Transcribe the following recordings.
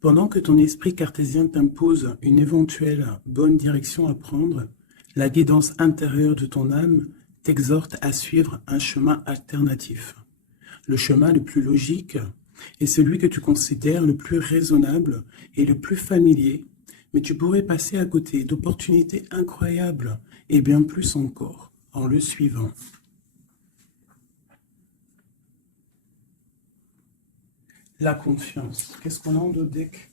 Pendant que ton esprit cartésien t'impose une éventuelle bonne direction à prendre, la guidance intérieure de ton âme t'exhorte à suivre un chemin alternatif. Le chemin le plus logique est celui que tu considères le plus raisonnable et le plus familier, mais tu pourrais passer à côté d'opportunités incroyables et bien plus encore en le suivant. La confiance. Qu'est-ce qu'on a en deck?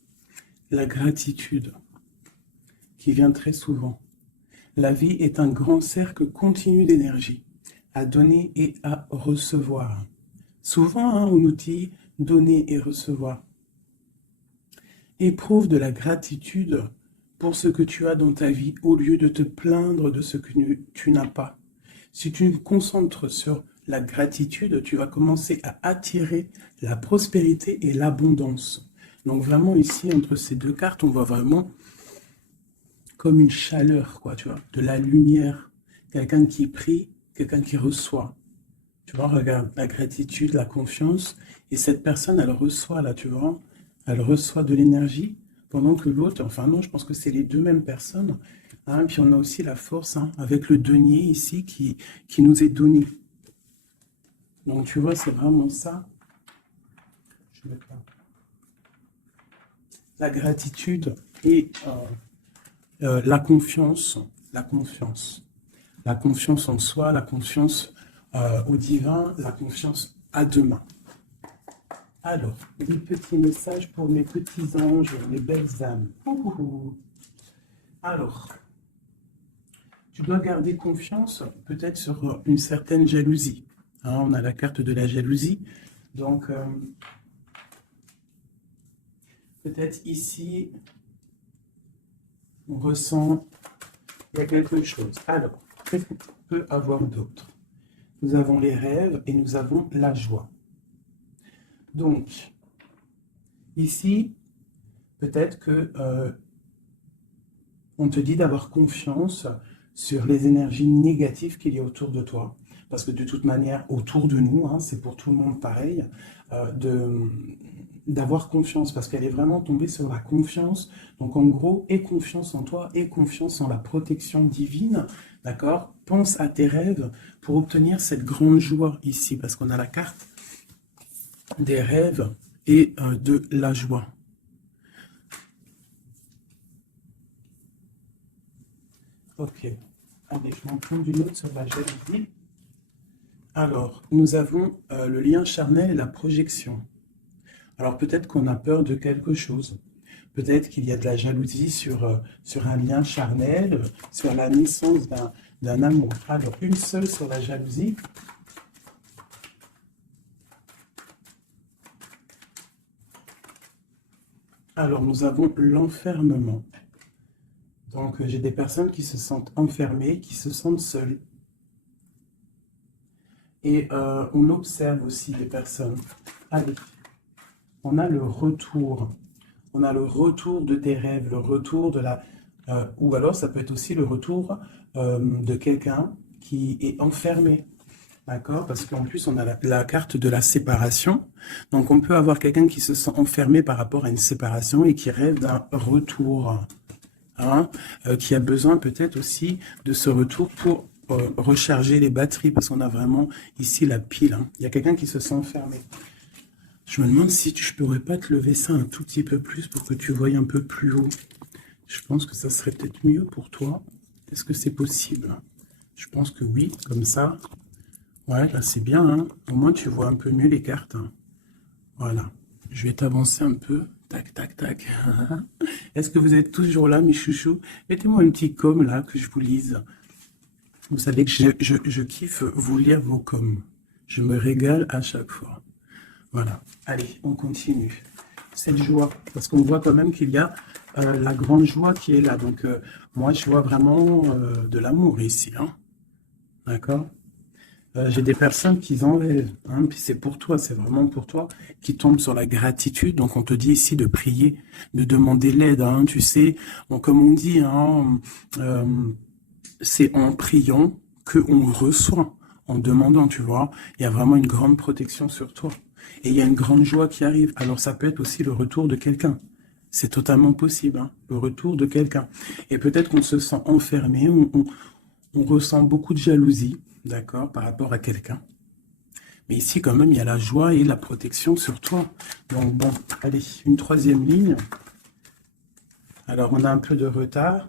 La gratitude, qui vient très souvent. La vie est un grand cercle continu d'énergie, à donner et à recevoir. Souvent, on nous dit donner et recevoir. Éprouve de la gratitude pour ce que tu as dans ta vie, au lieu de te plaindre de ce que tu n'as pas. Si tu te concentres sur la gratitude, tu vas commencer à attirer la prospérité et l'abondance. Donc vraiment ici, entre ces deux cartes, on voit vraiment comme une chaleur, quoi, tu vois, de la lumière. Quelqu'un qui prie, quelqu'un qui reçoit. Tu vois, regarde, la gratitude, la confiance, et cette personne, elle reçoit, là, tu vois, elle reçoit de l'énergie, pendant que l'autre, enfin non, je pense que c'est les deux mêmes personnes. Hein, puis on a aussi la force, hein, avec le denier ici, qui nous est donné. Donc tu vois, c'est vraiment ça. Je vais mettre là. La gratitude et la confiance en soi, la confiance au divin, la confiance à demain. Alors, des petits messages pour mes petits anges, mes belles âmes. Alors, tu dois garder confiance peut-être sur une certaine jalousie. Hein, on a la carte de la jalousie. Donc, peut-être ici, on ressent qu'il y a quelque chose. Alors, qu'est-ce qu'on peut avoir d'autre? Nous avons les rêves et nous avons la joie. Donc, ici, peut-être que on te dit d'avoir confiance sur les énergies négatives qu'il y a autour de toi. Parce que de toute manière, autour de nous, hein, c'est pour tout le monde pareil, d'avoir confiance, parce qu'elle est vraiment tombée sur la confiance. Donc en gros, aie confiance en toi, aie confiance en la protection divine, d'accord? Pense à tes rêves pour obtenir cette grande joie ici, parce qu'on a la carte des rêves et de la joie. Ok, allez, je m'en prends une autre sur la jalousie. Alors, nous avons le lien charnel et la projection. Alors peut-être qu'on a peur de quelque chose. Peut-être qu'il y a de la jalousie sur un lien charnel, sur la naissance d'un amour. Alors, une seule sur la jalousie. Alors, nous avons l'enfermement. Donc, j'ai des personnes qui se sentent enfermées, qui se sentent seules. Et on observe aussi des personnes. Allez, on a le retour. On a le retour de tes rêves, le retour de la... ou alors, ça peut être aussi le retour de quelqu'un qui est enfermé. D'accord? Parce qu'en plus, on a la carte de la séparation. Donc, on peut avoir quelqu'un qui se sent enfermé par rapport à une séparation et qui rêve d'un retour. Hein, qui a besoin peut-être aussi de ce retour pour recharger les batteries, parce qu'on a vraiment ici la pile. Hein. Il y a quelqu'un qui se sent enfermé. Je me demande si je pourrais pas te lever ça un tout petit peu plus pour que tu voyes un peu plus haut. Je pense que ça serait peut-être mieux pour toi. Est-ce que c'est possible? Je pense que oui, comme ça. Ouais, là c'est bien. Hein. Au moins tu vois un peu mieux les cartes. Hein. Voilà. Je vais t'avancer un peu. Tac, tac, tac. Est-ce que vous êtes toujours là, mes chouchous? Mettez-moi un petit com là, que je vous lise. Vous savez que je kiffe vous lire vos coms. Je me régale à chaque fois. Voilà. Allez, on continue. Cette joie, parce qu'on voit quand même qu'il y a la grande joie qui est là. Donc, moi, je vois vraiment de l'amour ici. Hein. D'accord? J'ai des personnes qui en rêvent, hein, puis c'est pour toi, c'est vraiment pour toi, qui tombent sur la gratitude. Donc on te dit ici de prier, de demander l'aide, hein, tu sais, comme on dit, hein, c'est en priant qu'on reçoit, en demandant, tu vois. Il y a vraiment une grande protection sur toi. Et il y a une grande joie qui arrive. Alors ça peut être aussi le retour de quelqu'un. C'est totalement possible, hein, le retour de quelqu'un. Et peut-être qu'on se sent enfermé, on ressent beaucoup de jalousie, d'accord, par rapport à quelqu'un. Mais ici, quand même, il y a la joie et la protection sur toi. Donc, bon, allez, une troisième ligne. Alors, on a un peu de retard.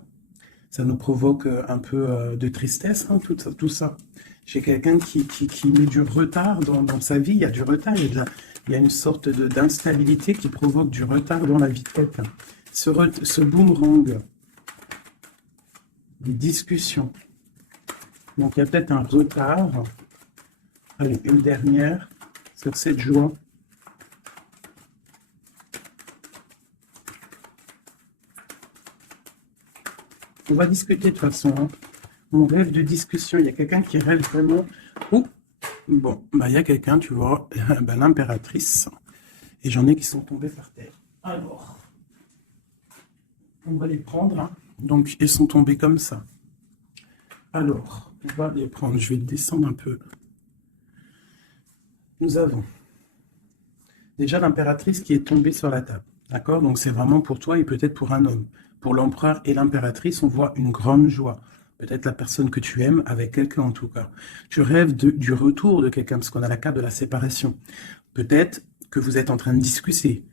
Ça nous provoque un peu de tristesse, hein, tout ça. J'ai quelqu'un qui met du retard dans sa vie. Il y a du retard, il y a une sorte d'instabilité qui provoque du retard dans la vie de quelqu'un. Ce boomerang, des discussions. Donc, il y a peut-être un retard. Allez, une dernière sur cette joie. On va discuter de toute façon. Hein. On rêve de discussion. Il y a quelqu'un qui rêve vraiment. Oh, bon, bah, il y a quelqu'un, tu vois, bah, l'impératrice. Et j'en ai qui sont tombés par terre. Alors, on va les prendre. Hein. Donc, ils sont tombés comme ça. Alors, on va les prendre. Je vais descendre un peu. Nous avons déjà l'impératrice qui est tombée sur la table. D'accord? Donc, c'est vraiment pour toi et peut-être pour un homme. Pour l'empereur et l'impératrice, on voit une grande joie. Peut-être la personne que tu aimes, avec quelqu'un en tout cas. Tu rêves du retour de quelqu'un, parce qu'on a la carte de la séparation. Peut-être que vous êtes en train de discuter.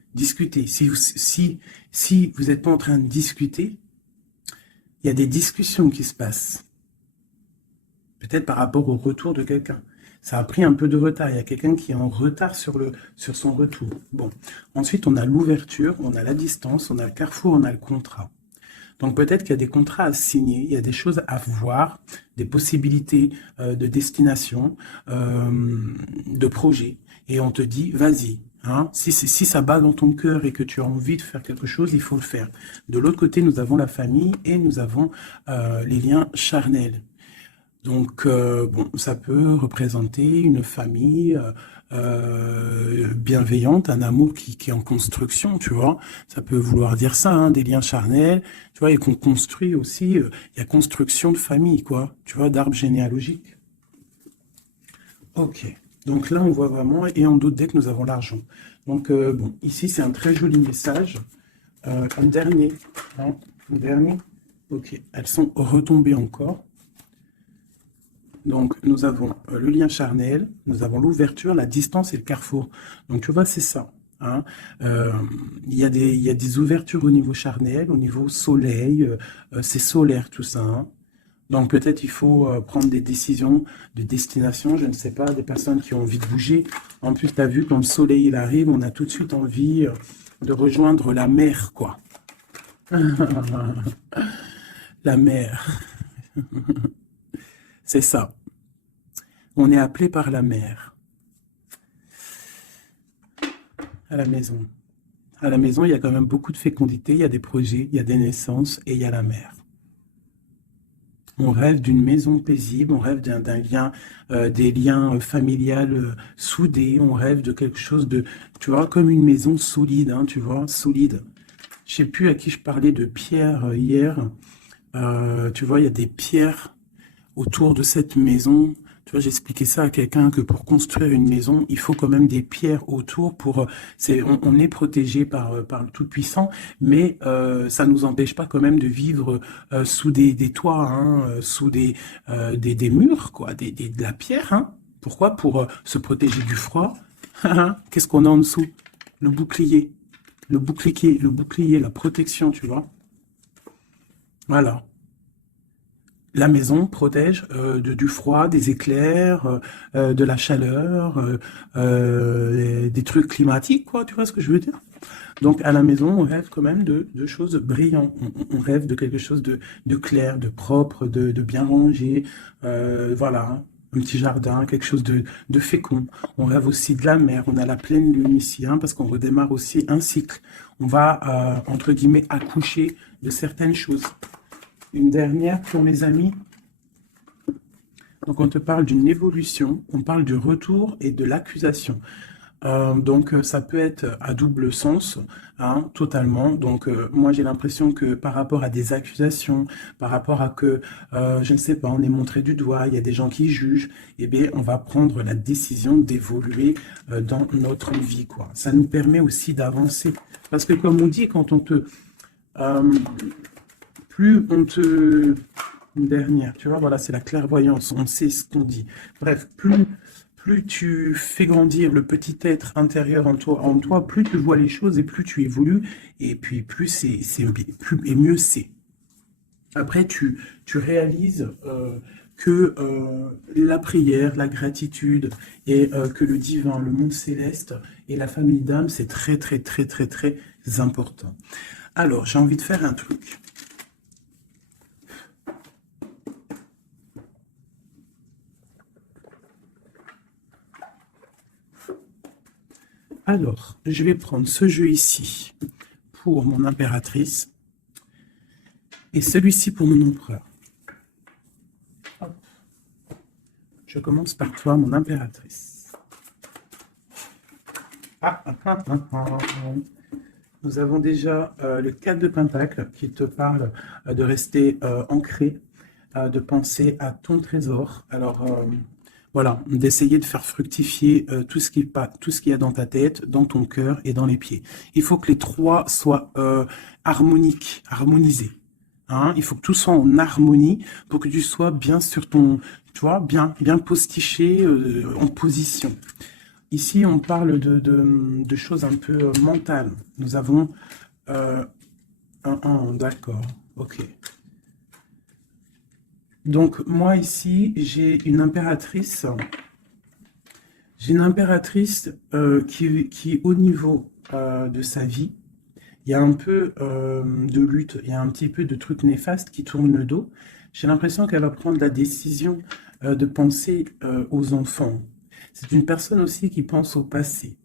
Si vous n'êtes pas en train de discuter, il y a des discussions qui se passent. Peut-être par rapport au retour de quelqu'un. Ça a pris un peu de retard. Il y a quelqu'un qui est en retard sur son retour. Bon. Ensuite, on a l'ouverture, on a la distance, on a le carrefour, on a le contrat. Donc peut-être qu'il y a des contrats à signer, il y a des choses à voir, des possibilités de destination, de projet. Et on te dit, vas-y. Hein, si ça bat dans ton cœur et que tu as envie de faire quelque chose, il faut le faire. De l'autre côté, nous avons la famille et nous avons les liens charnels. Donc, bon, ça peut représenter une famille bienveillante, un amour qui est en construction, tu vois. Ça peut vouloir dire ça, hein, des liens charnels, tu vois, et qu'on construit aussi, il y a construction de famille, quoi, tu vois, d'arbre généalogique. Ok, donc là, on voit vraiment, et en d'autres decks, nous avons l'argent. Donc, bon, ici, c'est un très joli message. Un dernier, hein, un dernier. Ok, elles sont retombées encore. Donc, nous avons le lien charnel, nous avons l'ouverture, la distance et le carrefour. Donc, tu vois, c'est ça. Hein. Il y a des ouvertures au niveau charnel, au niveau soleil, c'est solaire tout ça. Hein. Donc, peut-être il faut prendre des décisions de destination, je ne sais pas, des personnes qui ont envie de bouger. En plus, tu as vu, quand le soleil il arrive, on a tout de suite envie de rejoindre la mer, quoi. La mer. C'est ça. On est appelé par la mer. À la maison. À la maison, il y a quand même beaucoup de fécondité, il y a des projets, il y a des naissances et il y a la mer. On rêve d'une maison paisible, on rêve d'un lien, des liens familiales soudés, on rêve de quelque chose de, tu vois, comme une maison solide, hein, tu vois, solide. Je ne sais plus à qui je parlais de pierres hier. Tu vois, il y a des pierres autour de cette maison. Tu vois, j'expliquais ça à quelqu'un que pour construire une maison, il faut quand même des pierres autour pour... on est protégé par le Tout-Puissant, mais ça ne nous empêche pas quand même de vivre sous des toits, hein, sous des murs, quoi, de la pierre. Hein. Pourquoi? Pour se protéger du froid. Qu'est-ce qu'on a en dessous? Le bouclier. Le bouclier, la protection, tu vois. Voilà. La maison protège du froid, des éclairs, de la chaleur, des trucs climatiques, quoi, tu vois ce que je veux dire? Donc, à la maison, on rêve quand même de choses brillantes. On rêve de quelque chose de clair, de propre, de bien rangé. Voilà, hein, un petit jardin, quelque chose de fécond. On rêve aussi de la mer. On a la pleine lune ici, hein, parce qu'on redémarre aussi un cycle. On va, entre guillemets, accoucher de certaines choses. Une dernière pour mes amis. Donc, on te parle d'une évolution, on parle du retour et de l'accusation. Donc, ça peut être à double sens, hein, totalement. Donc, moi, j'ai l'impression que par rapport à des accusations, par rapport à que, je ne sais pas, on est montré du doigt, il y a des gens qui jugent, eh bien, on va prendre la décision d'évoluer dans notre vie, quoi. Ça nous permet aussi d'avancer. Parce que, comme on dit, quand on te... plus on te... Une dernière, tu vois, voilà, c'est la clairvoyance, on sait ce qu'on dit. Bref, plus tu fais grandir le petit être intérieur en toi, plus tu vois les choses et plus tu évolues, et puis plus plus et mieux c'est. Après, tu réalises que la prière, la gratitude et que le divin, le monde céleste et la famille d'âme, c'est très, très, très, très, très important. Alors, j'ai envie de faire un truc. Alors, je vais prendre ce jeu ici pour mon impératrice et celui-ci pour mon empereur. Hop. Je commence par toi, mon impératrice. Nous avons déjà le 4 de Pentacle qui te parle de rester ancré, de penser à ton trésor. Alors, voilà, d'essayer de faire fructifier tout ce qui y a dans ta tête, dans ton cœur et dans les pieds. Il faut que les trois soient harmoniques, harmonisés. Hein, il faut que tout soit en harmonie pour que tu sois bien sur ton, tu vois, bien postiché en position. Ici, on parle de choses un peu mentales. Nous avons d'accord, ok. Donc, moi, ici, j'ai une impératrice. J'ai une impératrice qui, au niveau de sa vie, il y a un peu de lutte, il y a un petit peu de trucs néfastes qui tournent le dos. J'ai l'impression qu'elle va prendre la décision de penser aux enfants. C'est une personne aussi qui pense au passé.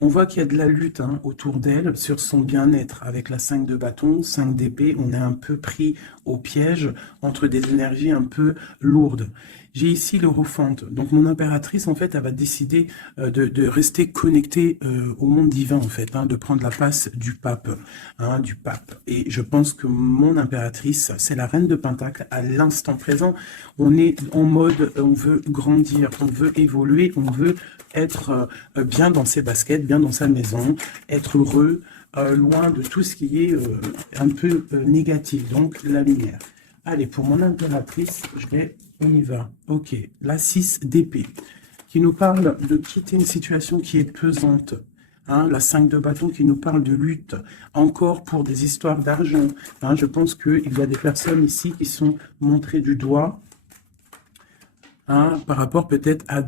On voit qu'il y a de la lutte autour d'elle sur son bien-être. Avec la 5 de bâton, 5 d'épée, on est un peu pris au piège entre des énergies un peu lourdes. J'ai ici l'Europhante. Donc mon impératrice, en fait, elle va décider de rester connectée au monde divin, en fait, de prendre la place du pape, Et je pense que mon impératrice, c'est la reine de Pentacle à l'instant présent. On est en mode, on veut grandir, on veut évoluer, on veut être bien dans ses baskets, bien dans sa maison, être heureux, loin de tout ce qui est un peu négatif, donc la lumière. Allez, pour mon impératrice, on y va. Ok, la 6 d'épée, qui nous parle de quitter une situation qui est pesante. La 5 de bâton qui nous parle de lutte, encore pour des histoires d'argent. Je pense qu'il y a des personnes ici qui sont montrées du doigt, par rapport peut-être à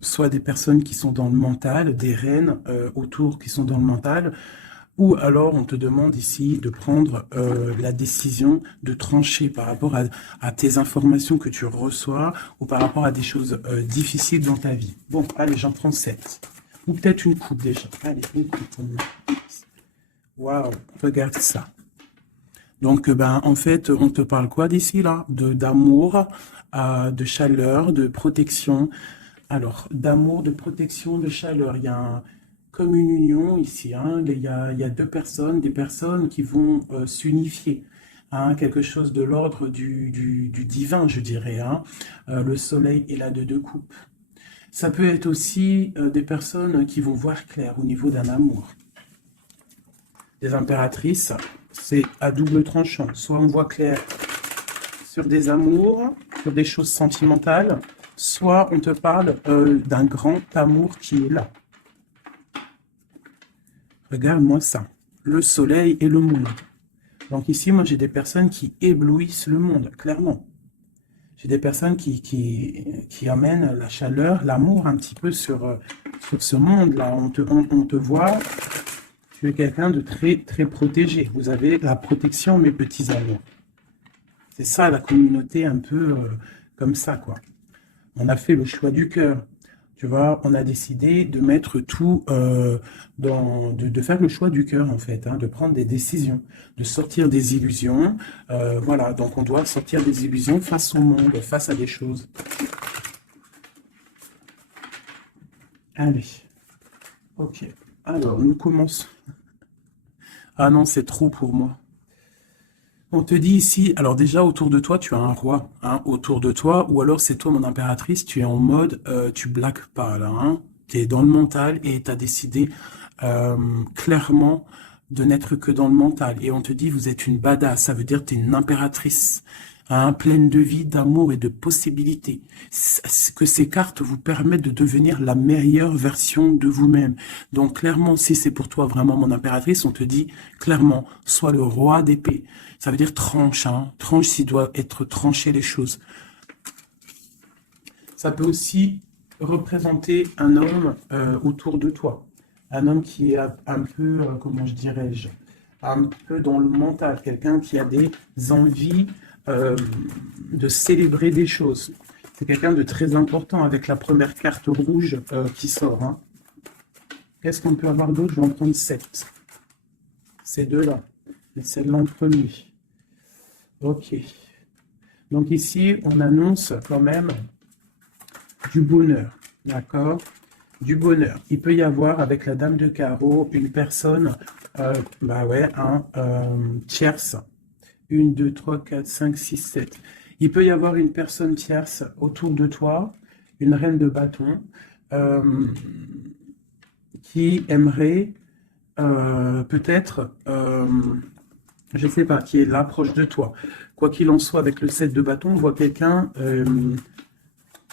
soit des personnes qui sont dans le mental, des reines autour qui sont dans le mental, ou alors on te demande ici de prendre la décision de trancher par rapport à tes informations que tu reçois ou par rapport à des choses difficiles dans ta vie. Bon, allez, j'en prends 7. Ou peut-être une coupe déjà. Allez, une coupe. Waouh, regarde ça. Donc, en fait, on te parle quoi d'ici, là? D'amour, de chaleur, de protection. Alors, d'amour, de protection, de chaleur. Il y a comme une union ici. Il y a deux personnes, des personnes qui vont s'unifier. Quelque chose de l'ordre du divin, je dirais. Le soleil est là de deux coupes. Ça peut être aussi des personnes qui vont voir clair au niveau d'un amour. Des impératrices, c'est à double tranchant. Soit on voit clair sur des amours, sur des choses sentimentales, soit on te parle d'un grand amour qui est là. Regarde-moi ça. Le soleil et le monde. Donc ici, moi, j'ai des personnes qui éblouissent le monde, clairement. J'ai des personnes qui amènent la chaleur, l'amour un petit peu sur ce monde-là. On te voit, tu es quelqu'un de très, très protégé. Vous avez la protection, mes petits amours. C'est ça, la communauté un peu comme ça, quoi. On a fait le choix du cœur. Tu vois, on a décidé de mettre tout, de faire le choix du cœur, en fait, de prendre des décisions, de sortir des illusions. Voilà, donc on doit sortir des illusions face au monde, face à des choses. Allez. Ok. Alors, nous commençons. Ah non, c'est trop pour moi. On te dit ici, alors déjà autour de toi, tu as un roi, hein, autour de toi, ou alors c'est toi mon impératrice, tu es en mode, tu blagues pas là, hein, tu es dans le mental et tu as décidé euh, clairement de n'être que dans le mental. Et on te dit, vous êtes une badass, ça veut dire que tu es une impératrice, hein, pleine de vie, d'amour et de possibilités. Que ces cartes vous permettent de devenir la meilleure version de vous-même. Donc clairement, si c'est pour toi vraiment mon impératrice, on te dit clairement, sois le roi d'épée. Ça veut dire tranche, hein. Tranche s'il doit être tranché les choses. Ça peut aussi représenter un homme autour de toi. Un homme qui est un peu, comment je dirais-je, un peu dans le mental. Quelqu'un qui a des envies euh, de célébrer des choses. C'est quelqu'un de très important avec la première carte rouge qui sort, hein. Qu'est-ce qu'on peut avoir d'autre? Je vais en prendre 7. Ces deux-là. Et celle-là entre lui. Ok. Donc ici, on annonce quand même du bonheur. D'accord? Du bonheur. Il peut y avoir avec la dame de carreau une personne, bah ouais, un tierce. 1, 2, 3, 4, 5, 6, 7. Il peut y avoir une personne tierce autour de toi, une reine de bâton, euh, qui aimerait peut-être, je ne sais pas, qui est là proche de toi. Quoi qu'il en soit, avec le 7 de bâton, on voit quelqu'un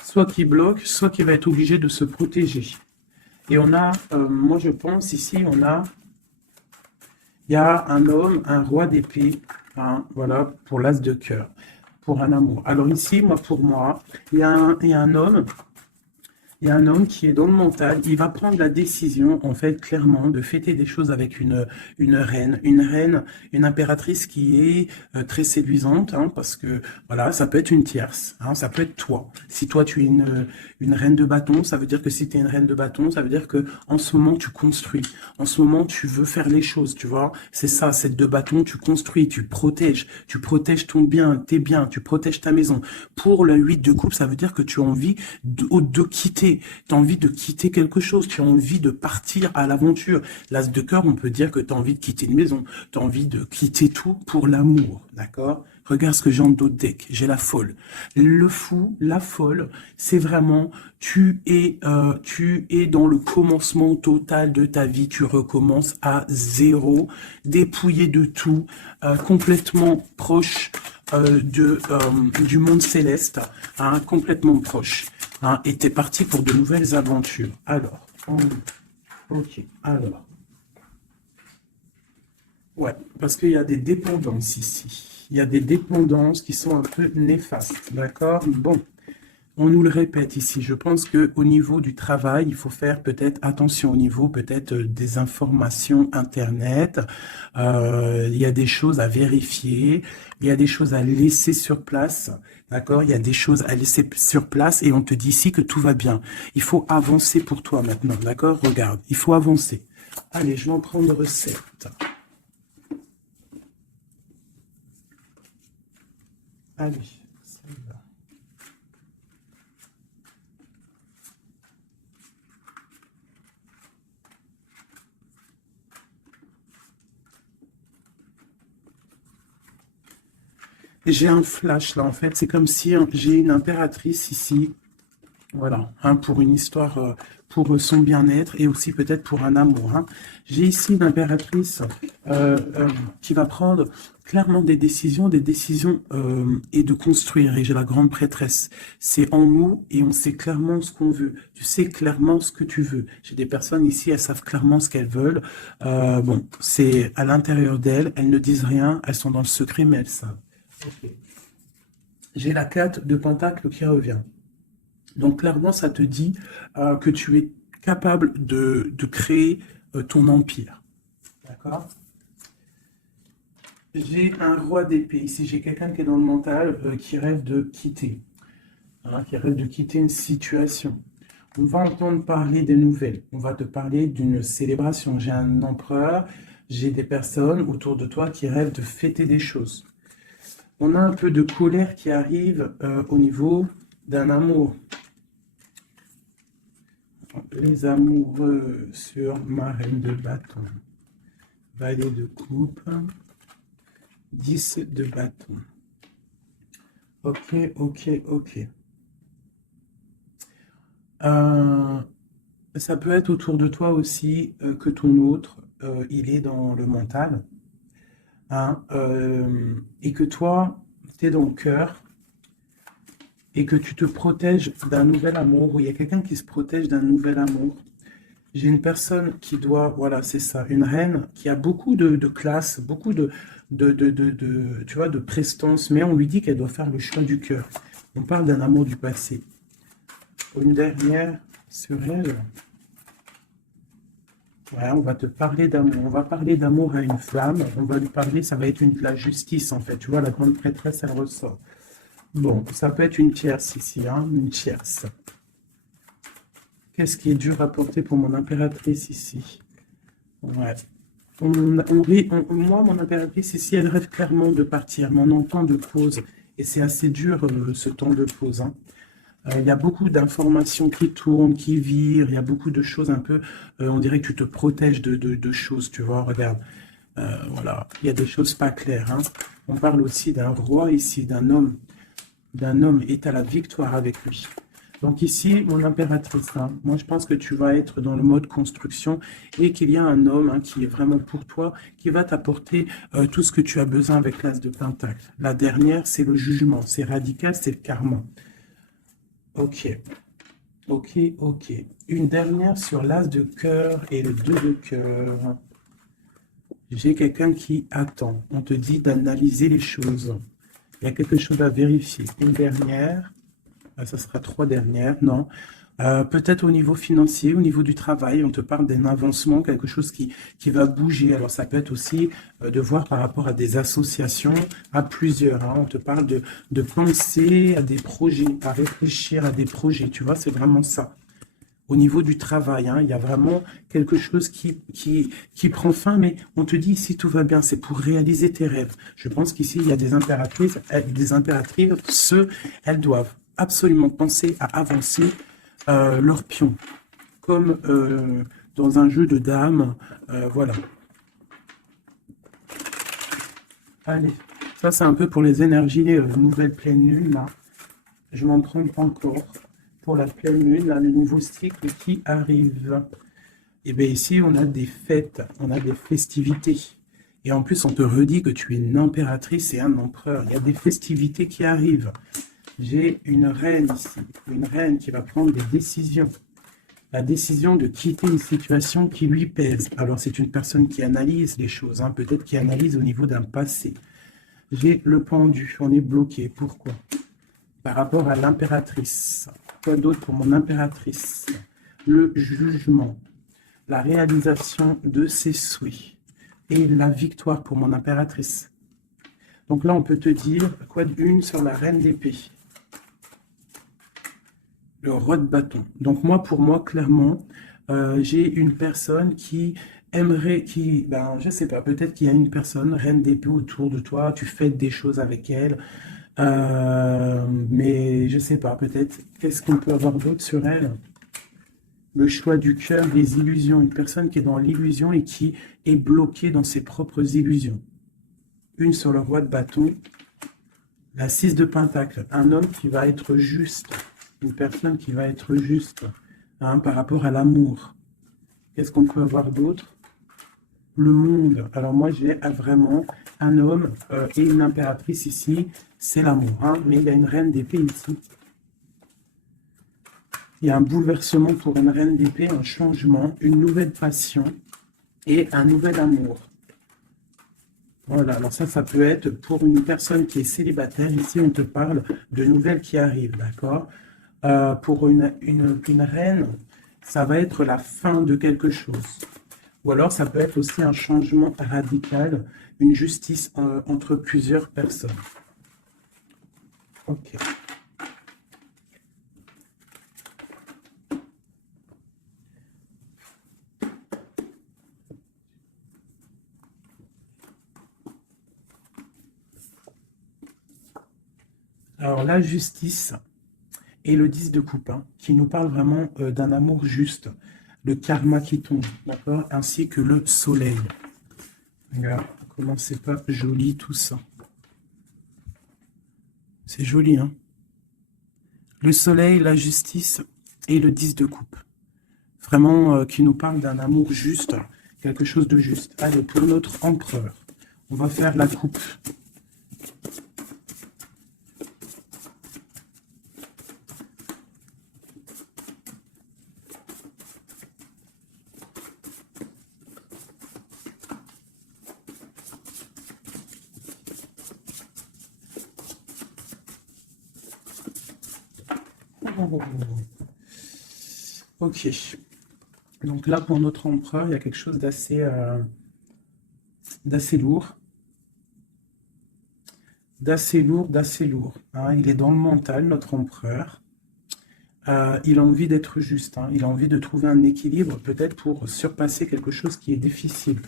soit qui bloque, soit qui va être obligé de se protéger. Et on a, moi je pense ici, il y a un homme, un roi d'épée, hein, voilà, pour l'as de cœur, pour un amour. Alors ici, pour moi, il y a un homme. Il y a un homme qui est dans le mental, il va prendre la décision, en fait, clairement, de fêter des choses avec une reine, une impératrice qui est très séduisante, hein, parce que, voilà, ça peut être une tierce, hein, ça peut être toi. Si toi, tu es une reine de bâton, ça veut dire que si tu es une reine de bâton, ça veut dire que en ce moment, tu construis. En ce moment, tu veux faire les choses, tu vois. C'est ça, cette de bâton, tu construis, tu protèges ton bien, tes biens, tu protèges ta maison. Pour le 8 de coupe, ça veut dire que tu as envie de quitter. Tu as envie de quitter quelque chose, tu as envie de partir à l'aventure. L'as de cœur, on peut dire que tu as envie de quitter une maison, tu as envie de quitter tout pour l'amour, d'accord? Regarde ce que j'ai en dos de deck, j'ai la folle. Le fou, la folle, c'est vraiment, tu es dans le commencement total de ta vie, tu recommences à zéro, dépouillé de tout, complètement proche du monde céleste, hein, complètement proche. Hein, et t'es parti pour de nouvelles aventures. Alors, ok, alors. Ouais, parce qu'il y a des dépendances ici. Il y a des dépendances qui sont un peu néfastes, d'accord? Bon, on nous le répète ici. Je pense qu'au niveau du travail, il faut faire peut-être attention au niveau peut-être des informations Internet. Il y a des choses à vérifier. Il y a des choses à laisser sur place. D'accord? Il y a des choses à laisser sur place et on te dit ici que tout va bien. Il faut avancer pour toi maintenant. D'accord? Regarde, il faut avancer. Allez, je vais en prendre 7. Allez. J'ai un flash là, en fait. C'est comme si j'ai une impératrice ici. Voilà, hein, pour une histoire, pour son bien-être et aussi peut-être pour un amour, hein. J'ai ici une impératrice qui va prendre clairement des décisions et de construire. Et j'ai la grande prêtresse. C'est en nous et on sait clairement ce qu'on veut. Tu sais clairement ce que tu veux. J'ai des personnes ici, elles savent clairement ce qu'elles veulent. Bon, c'est à l'intérieur d'elles. Elles ne disent rien. Elles sont dans le secret, mais elles savent. Ok. J'ai la 4 de Pentacle qui revient. Donc clairement, ça te dit que tu es capable de créer ton empire. D'accord? J'ai un roi d'épée. Ici, j'ai quelqu'un qui est dans le mental, qui rêve de quitter. Hein, qui rêve de quitter une situation. On va entendre parler des nouvelles. On va te parler d'une célébration. J'ai un empereur, j'ai des personnes autour de toi qui rêvent de fêter des choses. On a un peu de colère qui arrive au niveau d'un amour. les amoureux sur ma reine de bâton. Valet de coupe. 10 de bâton. Ok, ok, ok. Ça peut être autour de toi aussi que ton autre, il est dans le mental. Hein, et que toi, tu es dans le cœur et que tu te protèges d'un nouvel amour, ou il y a quelqu'un qui se protège d'un nouvel amour. J'ai une personne qui doit, voilà, c'est ça, une reine qui a beaucoup de classe, beaucoup tu vois, de prestance, mais on lui dit qu'elle doit faire le choix du cœur. On parle d'un amour du passé. Une dernière sur elle. Ouais, on va te parler d'amour. On va parler d'amour à une femme. On va lui parler, ça va être la justice, en fait. Tu vois, la grande prêtresse, elle ressort. Bon, ça peut être une tierce ici, hein, une tierce. Qu'est-ce qui est dur à porter pour mon impératrice ici? Ouais. Moi, mon impératrice ici, elle rêve clairement de partir, mais on entend de pause. Et c'est assez dur, ce temps de pause. Hein. Il y a beaucoup d'informations qui tournent, qui virent, il y a beaucoup de choses un peu, on dirait que tu te protèges de choses, tu vois, regarde. Voilà, il y a des choses pas claires. Hein. On parle aussi d'un roi ici, d'un homme et tu as la victoire avec lui. Donc ici, mon impératrice, hein, moi je pense que tu vas être dans le mode construction et qu'il y a un homme hein, qui est vraiment pour toi, qui va t'apporter tout ce que tu as besoin avec l'as de Pentacle. La dernière, c'est le jugement, c'est radical, c'est le karma. Ok, ok, ok. Une dernière sur l'as de cœur et le 2 de cœur. J'ai quelqu'un qui attend. On te dit d'analyser les choses. Il y a quelque chose à vérifier. Une dernière. Ça sera 3 dernières, non. Peut-être au niveau financier, au niveau du travail, on te parle d'un avancement, quelque chose qui va bouger. Alors ça peut être aussi de voir par rapport à des associations, à plusieurs. Hein. On te parle de penser à des projets, à réfléchir à des projets. Tu vois, c'est vraiment ça. Au niveau du travail, hein, il y a vraiment quelque chose qui prend fin, mais on te dit ici tout va bien, c'est pour réaliser tes rêves. Je pense qu'ici, il y a des impératrices, elles doivent absolument penser à avancer leur pion, comme dans un jeu de dames. Voilà. Allez, ça c'est un peu pour les énergies nouvelle pleine lune, là. Je m'en prends encore pour la pleine lune, là, le nouveau cycle qui arrive. Et bien ici, on a des fêtes, on a des festivités. Et en plus, on te redit que tu es une impératrice et un empereur. Il y a des festivités qui arrivent. J'ai une reine ici, une reine qui va prendre des décisions. La décision de quitter une situation qui lui pèse. Alors, c'est une personne qui analyse les choses, hein, peut-être qui analyse au niveau d'un passé. J'ai le pendu, on est bloqué. Pourquoi? Par rapport à l'impératrice. Quoi d'autre pour mon impératrice? Le jugement, la réalisation de ses souhaits et la victoire pour mon impératrice. Donc là, on peut te dire, quoi d'une sur la reine d'épée? Le roi de bâton. Donc moi, pour moi, clairement, j'ai une personne qui aimerait, ben, je sais pas, peut-être qu'il y a une personne, reine d'épée autour de toi, tu fais des choses avec elle, mais je sais pas, peut-être, qu'est-ce qu'on peut avoir d'autre sur elle? Le choix du cœur, les illusions, une personne qui est dans l'illusion et qui est bloquée dans ses propres illusions. Une sur le roi de bâton, la 6 de pentacle, un homme qui va être juste, une personne qui va être juste hein, par rapport à l'amour. Qu'est-ce qu'on peut avoir d'autre? Le monde. Alors moi, j'ai vraiment un homme et une impératrice ici, c'est l'amour. Hein, mais il y a une reine d'épée ici. Il y a un bouleversement pour une reine d'épée, un changement, une nouvelle passion et un nouvel amour. Voilà, alors ça peut être pour une personne qui est célibataire. Ici, on te parle de nouvelles qui arrivent, d'accord? Pour une reine, ça va être la fin de quelque chose. Ou alors, ça peut être aussi un changement radical, une justice entre plusieurs personnes. Ok. Alors, la justice, et le 10 de coupe, hein, qui nous parle vraiment d'un amour juste, le karma qui tombe, d'accord, ainsi que le soleil. Regarde comment c'est pas joli tout ça. C'est joli, hein. Le soleil, la justice et le 10 de coupe. Vraiment qui nous parle d'un amour juste, quelque chose de juste. Allez, pour notre empereur, on va faire la coupe. Ok. Donc là, pour notre empereur, il y a quelque chose d'assez lourd. D'assez lourd. Hein. Il est dans le mental, notre empereur. Il a envie d'être juste. Hein. Il a envie de trouver un équilibre, peut-être pour surpasser quelque chose qui est difficile.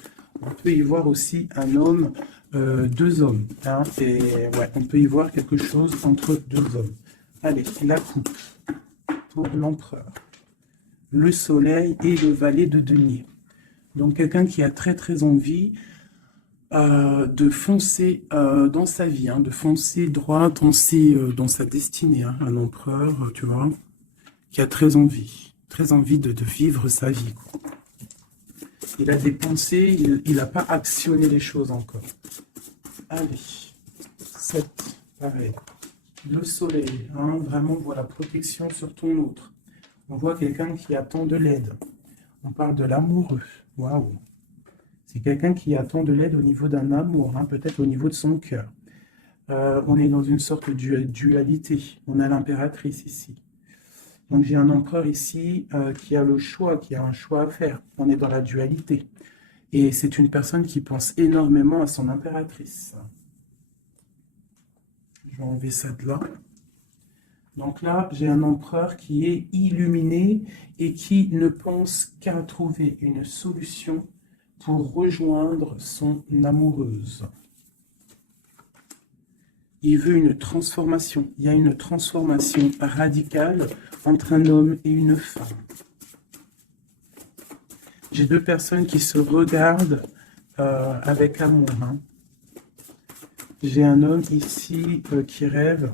On peut y voir aussi un homme, deux hommes. Hein. Et ouais, on peut y voir quelque chose entre deux hommes. Allez, la coupe pour l'empereur. Le soleil et le valet de denier. Donc quelqu'un qui a très envie de foncer dans sa vie, hein, de foncer droit dans sa destinée. Hein. Un empereur, tu vois, qui a très envie de vivre sa vie. Quoi. Il a des pensées, il n'a pas actionné les choses encore. Allez, 7, pareil. Le soleil, hein, vraiment, voilà, protection sur ton autre. On voit quelqu'un qui attend de l'aide. On parle de l'amoureux. Waouh! C'est quelqu'un qui attend de l'aide au niveau d'un amour, hein, peut-être au niveau de son cœur. On est dans une sorte de dualité. On a l'impératrice ici. Donc j'ai un empereur ici qui a le choix, qui a un choix à faire. On est dans la dualité. Et c'est une personne qui pense énormément à son impératrice. Je vais enlever ça de là. Donc là, j'ai un empereur qui est illuminé et qui ne pense qu'à trouver une solution pour rejoindre son amoureuse. Il veut une transformation. Il y a une transformation radicale entre un homme et une femme. J'ai deux personnes qui se regardent avec amour. Hein. J'ai un homme ici qui rêve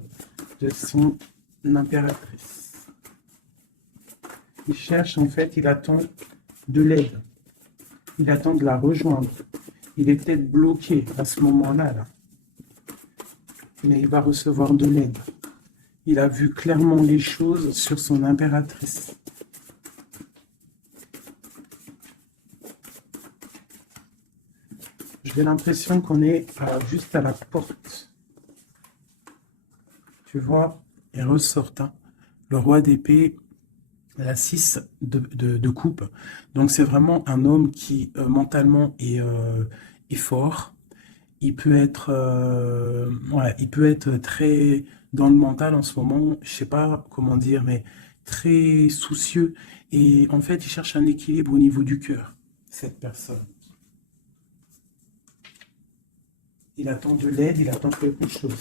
de son impératrice. Il cherche, en fait, il attend de l'aide. Il attend de la rejoindre. Il est peut-être bloqué à ce moment-là, là. Mais il va recevoir de l'aide. Il a vu clairement les choses sur son impératrice. J'ai l'impression qu'on est juste à la porte. Tu vois, il ressort hein, le roi d'épée, la 6 de coupe. Donc c'est vraiment un homme qui mentalement est fort. Il peut être très dans le mental en ce moment, je sais pas comment dire, mais très soucieux. Et en fait, il cherche un équilibre au niveau du cœur, cette personne. Il attend de l'aide, il attend quelque chose.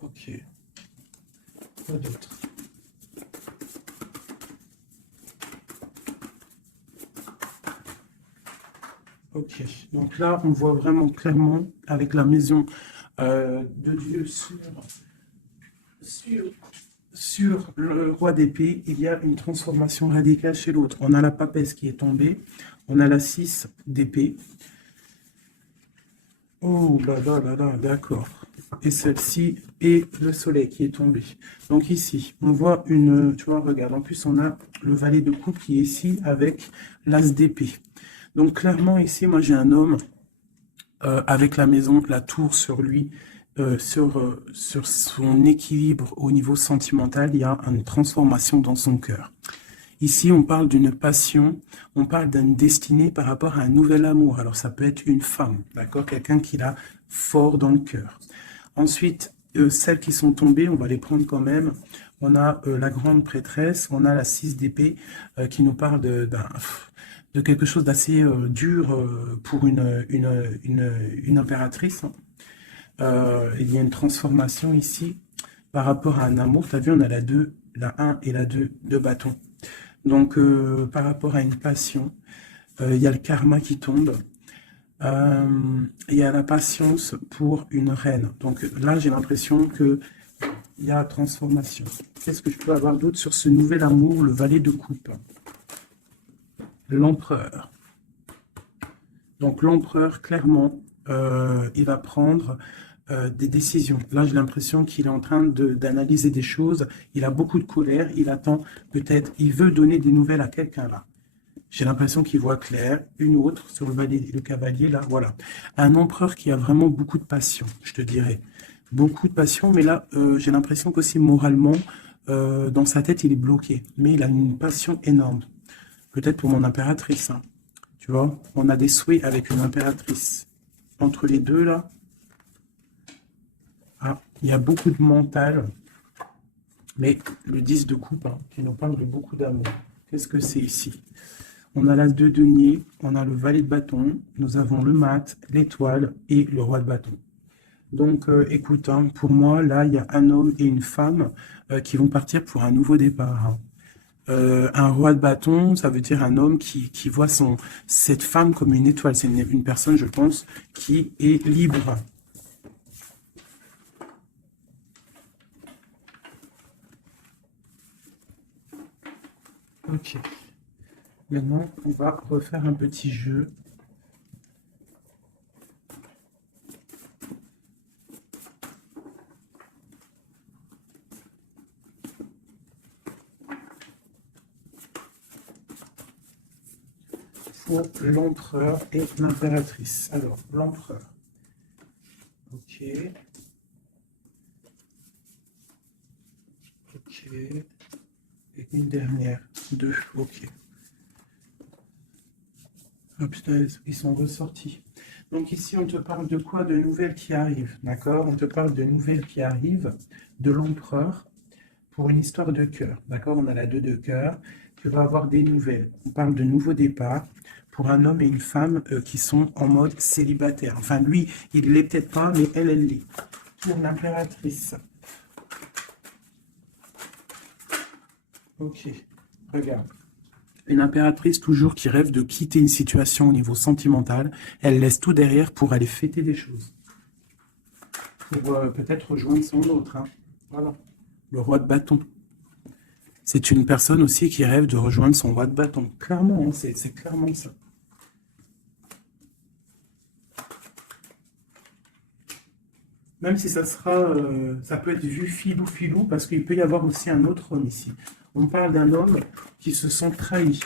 Ok. Quoi d'autre? Ok. Donc là, on voit vraiment clairement avec la maison de Dieu sur le roi d'épée, il y a une transformation radicale chez l'autre. On a la papesse qui est tombée, on a la 6 d'épée. Oh là là là là, d'accord. Et celle-ci et le soleil qui est tombé. Donc ici, on voit une, tu vois, regarde, en plus on a le valet de coupe qui est ici avec l'as d'épée. Donc clairement ici, moi j'ai un homme avec la maison, la tour sur lui, sur son équilibre au niveau sentimental, il y a une transformation dans son cœur. Ici, on parle d'une passion, on parle d'une destinée par rapport à un nouvel amour. Alors, ça peut être une femme, d'accord? Quelqu'un qui l'a fort dans le cœur. Ensuite, celles qui sont tombées, on va les prendre quand même. On a la grande prêtresse, on a la 6 d'épée qui nous parle de quelque chose d'assez dur pour une impératrice. Il y a une transformation ici. par rapport à un amour, tu as vu, on a la 1 et la 2 de bâton. Donc, par rapport à une passion, il y a le karma qui tombe. Il y a la patience pour une reine. Donc là, j'ai l'impression que il y a transformation. Qu'est-ce que je peux avoir d'autre sur ce nouvel amour, le valet de coupe? L'empereur. Donc l'empereur, clairement, il va prendre des décisions. Là, j'ai l'impression qu'il est en train d'analyser des choses. Il a beaucoup de colère. Il attend peut-être, il veut donner des nouvelles à quelqu'un là. J'ai l'impression qu'il voit clair. Une autre sur le cavalier, là, voilà. Un empereur qui a vraiment beaucoup de passion, je te dirais. Beaucoup de passion, mais là, j'ai l'impression qu'aussi moralement, dans sa tête, il est bloqué. Mais il a une passion énorme. Peut-être pour mon impératrice, hein. Tu vois, on a des souhaits avec une impératrice. Entre les deux, là, ah, il y a beaucoup de mental. Mais le 10 de coupe, hein, qui nous parle de beaucoup d'amour. Qu'est-ce que c'est ici? On a l'as de denier, on a le valet de bâton, nous avons le mat, l'étoile et le roi de bâton. Donc, écoute, hein, pour moi, là, il y a un homme et une femme qui vont partir pour un nouveau départ, hein. Un roi de bâton, ça veut dire un homme qui voit cette femme comme une étoile. C'est une personne, je pense, qui est libre. Ok. Maintenant, on va refaire un petit jeu. Pour l'empereur et l'impératrice. Alors, l'empereur. Ok. Ok. Et une dernière. Deux. Ok. Oh putain, ils sont ressortis. Donc ici, on te parle de quoi? De nouvelles qui arrivent, d'accord? On te parle de nouvelles qui arrivent de l'empereur pour une histoire de cœur, d'accord? On a la 2 de cœur. Tu vas avoir des nouvelles. On parle de nouveaux départs pour un homme et une femme qui sont en mode célibataire. Enfin, lui, il ne l'est peut-être pas, mais elle l'est. Pour l'impératrice. Ok, regarde. Une impératrice toujours qui rêve de quitter une situation au niveau sentimental, elle laisse tout derrière pour aller fêter des choses. Pour peut-être rejoindre son autre, hein. Voilà. Le roi de bâton. C'est une personne aussi qui rêve de rejoindre son roi de bâton. Clairement, hein, c'est clairement ça. Même si ça sera, ça peut être vu filou, parce qu'il peut y avoir aussi un autre homme ici. On parle d'un homme qui se sent trahi.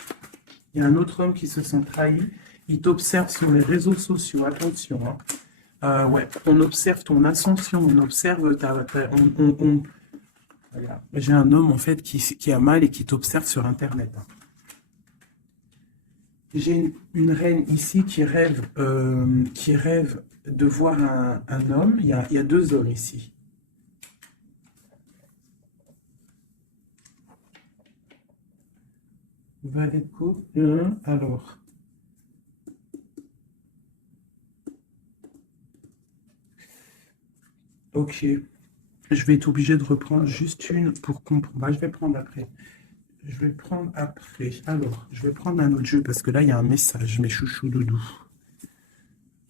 Il y a un autre homme qui se sent trahi. Il t'observe sur les réseaux sociaux. Attention, hein. Ouais, on observe ton ascension, on observe Regarde. J'ai un homme en fait qui a mal et qui t'observe sur Internet, hein. J'ai une reine ici qui rêve de voir un homme. Il y a deux hommes ici. Valet de coupe. Alors. Ok. Je vais être obligé de reprendre juste une pour comprendre. Bah, je vais prendre après. Je vais prendre après. Alors, je vais prendre un autre jeu parce que là, il y a un message, mes chouchous doudous.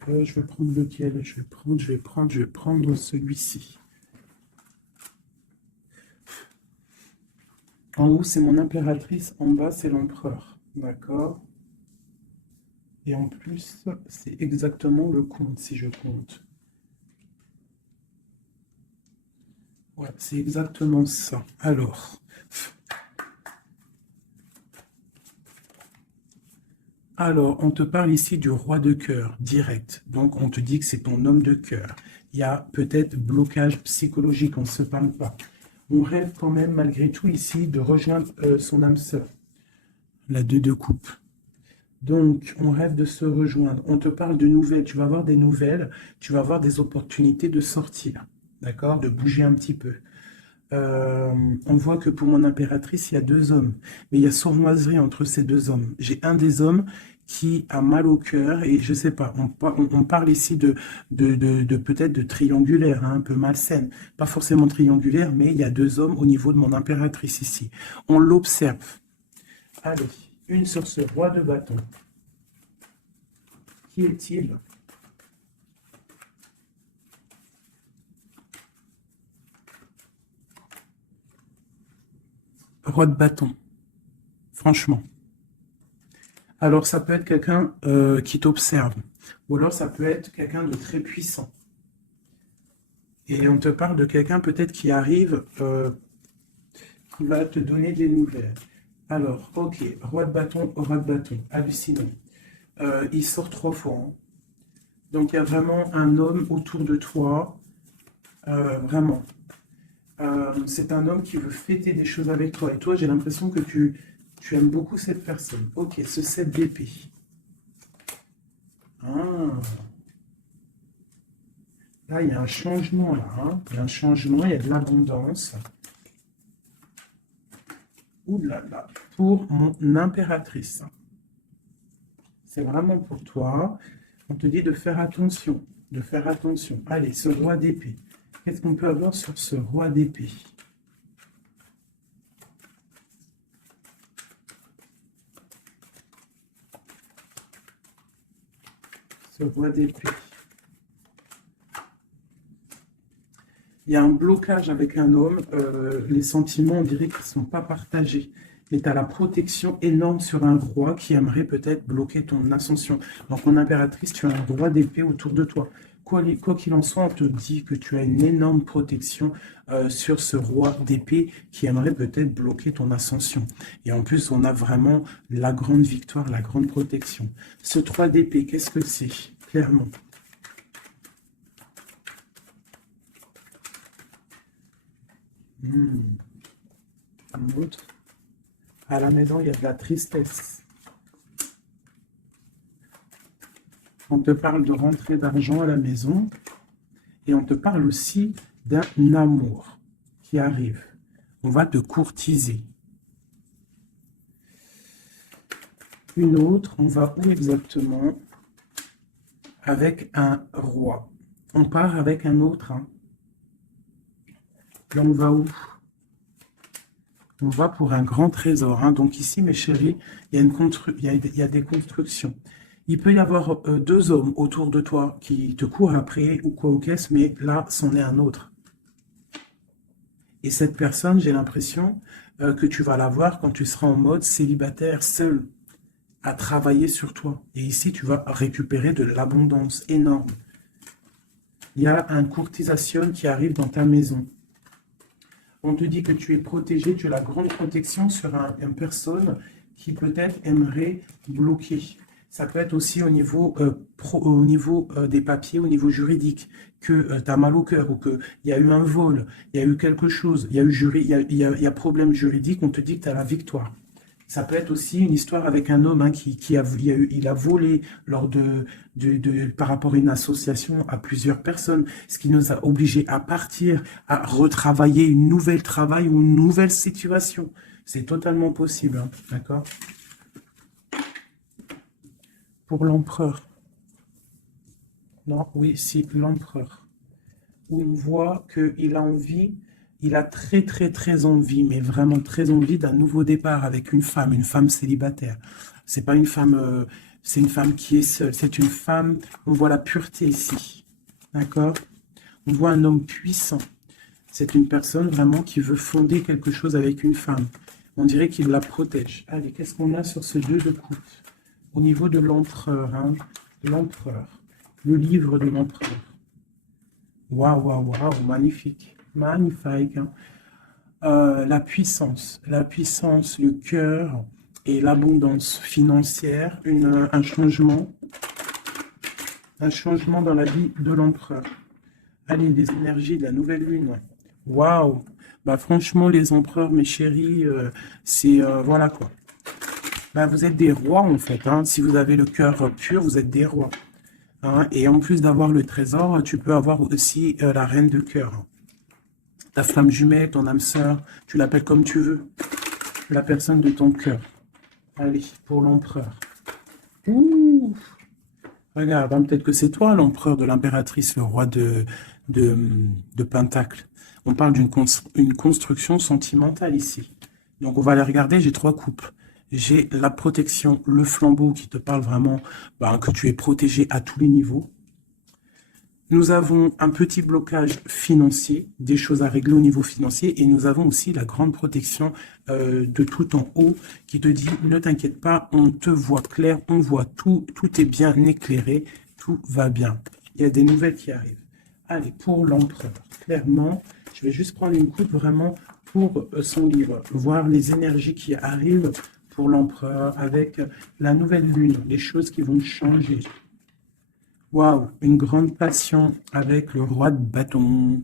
Je vais prendre lequel? Je vais prendre celui-ci. En haut, c'est mon impératrice. En bas, c'est l'empereur. D'accord? Et en plus, c'est exactement le comte, si je compte. Ouais, c'est exactement ça. Alors, on te parle ici du roi de cœur, direct. Donc, on te dit que c'est ton homme de cœur. Il y a peut-être blocage psychologique, on ne se parle pas. On rêve quand même, malgré tout, ici, de rejoindre son âme sœur. La 2 de coupe. Donc, on rêve de se rejoindre. On te parle de nouvelles. Tu vas avoir des nouvelles. Tu vas avoir des opportunités de sortir. D'accord? De bouger un petit peu. On voit que pour mon impératrice, il y a deux hommes. Mais il y a sournoiserie entre ces deux hommes. J'ai un des hommes qui a mal au cœur, et je sais pas, on parle ici de peut-être de triangulaire, hein, un peu malsaine. Pas forcément triangulaire, mais il y a deux hommes au niveau de mon impératrice ici. On l'observe. Allez, une sur ce roi de bâton. Qui est-il? Roi de bâton, franchement. Alors, ça peut être quelqu'un qui t'observe, ou alors ça peut être quelqu'un de très puissant. Et on te parle de quelqu'un peut-être qui arrive, qui va te donner des nouvelles. Alors, ok, roi de bâton, hallucinant. Il sort 3 fois. Hein. Donc, il y a vraiment un homme autour de toi, vraiment. C'est un homme qui veut fêter des choses avec toi. Et toi, j'ai l'impression que tu aimes beaucoup cette personne. Ok, ce 7 d'épée. Ah. Là, il y a un changement, là. Hein. Il y a un changement, il y a de l'abondance. Ouh là là, pour mon impératrice. C'est vraiment pour toi. On te dit de faire attention, de faire attention. Allez, ce roi d'épée. Qu'est-ce qu'on peut avoir sur ce roi d'épée? Ce roi d'épée. Il y a un blocage avec un homme. Les sentiments, on dirait qu'ils ne sont pas partagés. Mais tu as la protection énorme sur un roi qui aimerait peut-être bloquer ton ascension. Donc, en impératrice, tu as un roi d'épée autour de toi. Quoi qu'il en soit, on te dit que tu as une énorme protection sur ce roi d'épée qui aimerait peut-être bloquer ton ascension. Et en plus, on a vraiment la grande victoire, la grande protection. Ce 3 d'épée, qu'est-ce que c'est? Clairement. Un autre. À la maison, il y a de la tristesse. On te parle de rentrée d'argent à la maison et on te parle aussi d'un amour qui arrive. On va te courtiser. Une autre, on va où exactement? Avec un roi. On part avec un autre. Hein. Là, on va où? On va pour un grand trésor. Hein. Donc ici, mes chéris, il y a des constructions. Il peut y avoir 2 hommes autour de toi qui te courent après ou quoi au caisse, mais là, c'en est un autre. Et cette personne, j'ai l'impression que tu vas la voir quand tu seras en mode célibataire, seul, à travailler sur toi. Et ici, tu vas récupérer de l'abondance énorme. Il y a un courtisation qui arrive dans ta maison. On te dit que tu es protégé, tu as la grande protection sur une personne qui peut-être aimerait bloquer. Ça peut être aussi au niveau, des papiers, au niveau juridique, que tu as mal au cœur ou qu'il y a eu un vol, il y a eu quelque chose, il y a eu il y a problème juridique, on te dit que tu as la victoire. Ça peut être aussi une histoire avec un homme hein, il a volé par rapport à une association à plusieurs personnes, ce qui nous a obligés à partir, à retravailler une nouvelle travail ou une nouvelle situation. C'est totalement possible, hein, d'accord? Pour l'empereur. Non, oui, si, l'empereur. Où on voit qu'il a envie, il a très, très, très envie, mais vraiment très envie d'un nouveau départ avec une femme célibataire. C'est pas une femme, c'est une femme qui est seule. C'est une femme, on voit la pureté ici. D'accord? On voit un homme puissant. C'est une personne vraiment qui veut fonder quelque chose avec une femme. On dirait qu'il la protège. Allez, qu'est-ce qu'on a sur ce 2 de coupe? Au niveau de l'empereur, hein, l'empereur, le livre de l'empereur. Waouh, waouh, waouh, magnifique, magnifique. Hein. La puissance, le cœur et l'abondance financière, un changement dans la vie de l'empereur. Allez, les énergies de la nouvelle lune. Waouh, bah franchement, les empereurs, mes chéris, c'est voilà quoi. Ben, vous êtes des rois en fait. Hein. Si vous avez le cœur pur, vous êtes des rois. Hein. Et en plus d'avoir le trésor, tu peux avoir aussi la reine de cœur. Ta flamme jumelle, ton âme sœur, tu l'appelles comme tu veux. La personne de ton cœur. Allez, pour l'empereur. Ouh, Regarde, hein, peut-être que c'est toi l'empereur de l'impératrice, le roi de, de Pentacle. On parle une construction sentimentale ici. Donc on va aller regarder, j'ai trois coupes. J'ai la protection, le flambeau qui te parle vraiment que tu es protégé à tous les niveaux. Nous avons un petit blocage financier, des choses à régler au niveau financier, et nous avons aussi la grande protection de tout en haut qui te dit, ne t'inquiète pas, on te voit clair, on voit tout, tout est bien éclairé, tout va bien. Il y a des nouvelles qui arrivent. Allez, pour l'empereur, clairement, je vais juste prendre une coupe vraiment pour son livre, voir les énergies qui arrivent pour l'empereur avec la nouvelle lune, les choses qui vont changer. Waouh, une grande passion avec le roi de bâton.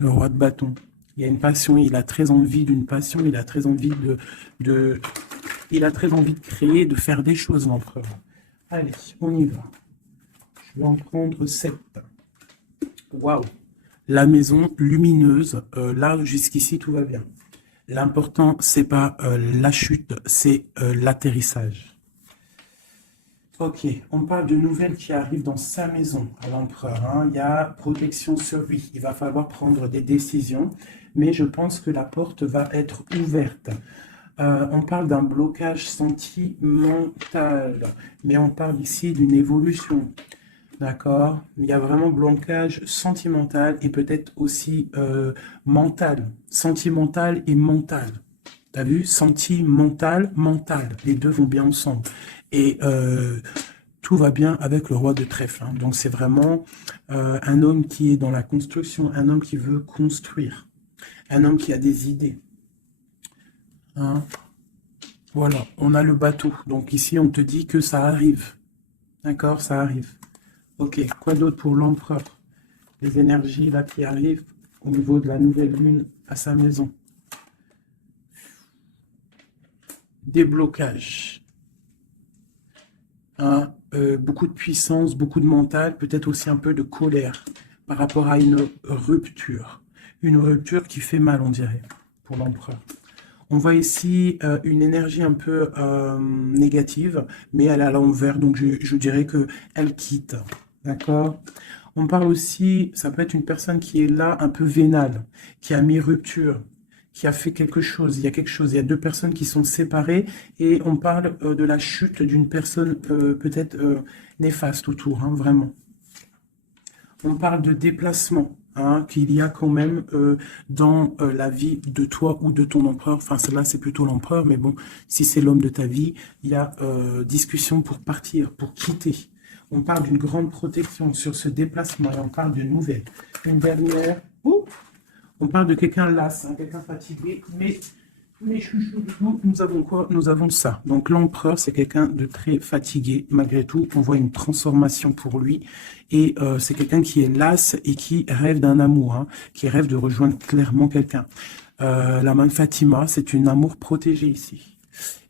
Le roi de bâton. Il y a une passion, il a très envie d'une passion, il a très envie il a très envie de créer, de faire des choses, l'empereur. Allez, on y va. Je vais en prendre 7. Waouh. La maison lumineuse, là, jusqu'ici, tout va bien. L'important, c'est pas la chute, c'est l'atterrissage. Ok, on parle de nouvelles qui arrivent dans sa maison à l'empereur. Hein. Il y a protection sur lui. Il va falloir prendre des décisions, mais je pense que la porte va être ouverte. On parle d'un blocage sentimental, mais on parle ici d'une évolution. D'accord? Il y a vraiment blocage sentimental et peut-être aussi mental. Sentimental et mental. T'as vu? Sentimental, mental. Les deux vont bien ensemble. Et tout va bien avec le roi de trèfle. Hein. Donc c'est vraiment un homme qui est dans la construction, un homme qui veut construire, un homme qui a des idées. Hein. Voilà, on a le bateau. Donc ici, on te dit que ça arrive. D'accord, ça arrive. Ok, quoi d'autre pour l'empereur? Les énergies là qui arrivent au niveau de la nouvelle lune à sa maison. Déblocage. Hein, beaucoup de puissance, beaucoup de mental, peut-être aussi un peu de colère par rapport à une rupture. Une rupture qui fait mal, on dirait, pour l'empereur. On voit ici une énergie un peu négative, mais elle est à l'envers, donc je dirais qu'elle quitte. D'accord? On parle aussi, ça peut être une personne qui est là un peu vénale, qui a mis rupture, qui a fait quelque chose. Il y a quelque chose. Il y a deux personnes qui sont séparées et on parle de la chute d'une personne peut-être néfaste autour, hein, vraiment. On parle de déplacement. Hein, qu'il y a quand même dans la vie de toi ou de ton empereur, enfin cela c'est plutôt l'empereur, mais bon, si c'est l'homme de ta vie, il y a discussion pour partir, pour quitter. On parle d'une grande protection sur ce déplacement et on parle de nouvelles. Une dernière, on parle de quelqu'un las, hein, quelqu'un fatigué, mais chouchou, nous avons quoi? Nous avons ça. Donc l'empereur, c'est quelqu'un de très fatigué. Malgré tout, on voit une transformation pour lui. Et c'est quelqu'un qui est las et qui rêve d'un amour, hein, qui rêve de rejoindre clairement quelqu'un. La main de Fatima, c'est une amour protégé ici.